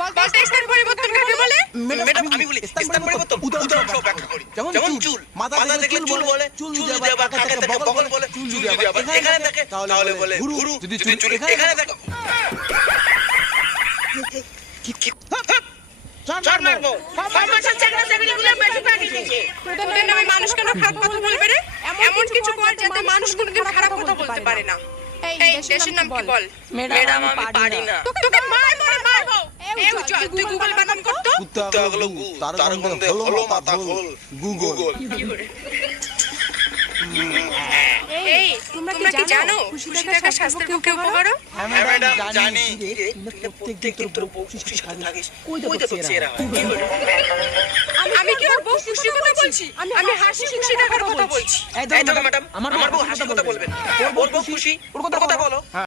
বলতে স্থান পরিবর্তন কাকে বলে? ম্যাডাম আমি বলি স্থান পরিবর্তন উদাহরণ সহ ব্যাখ্যা করি। যেমন চুল, মাথা দেখলে চুল বলে, চুল যদি আবার কাছে থাকে বগল বলে, চুল যদি আবার এখানে থাকে তাহলে বলে গুরু, যদি চুল এখানে থাকে চার মারবো। সমস্যা চাকরি-চাকরিগুলো বেশি পাঠিয়ে দিয়েছে। তোদের নামে মানুষ কেন খারাপ কথা বলবে রে? এমন কিছু কর যাতে মানুষ কোনোদিন খারাপ কথা বলতে পারে না। এই দেশের নাম কি বল? ম্যাডাম আমি পারি না। তোকে মারবো। এই চল তুই গুগল বানান কর তো। কুত্তা হলো গু, তার মধ্যে হলো মাথা খোল গুগল। এই তোমরা কি জানো খুশি থাকা স্বাস্থ্যের পক্ষে উপকারও? হ্যাঁ ম্যাডাম জানি। প্রত্যেকদিন তোর বউ খুশি থাকিস কই তো চেহারা হয়। আমি কি ওর বউ খুশি কথা বলছি? আমি হাসি খুশি থাকার কথা বলছি। এই তো ম্যাডাম আমার বউ হাসি কথা বলবেন। ওর বউ খুশি ওর কথা বলো।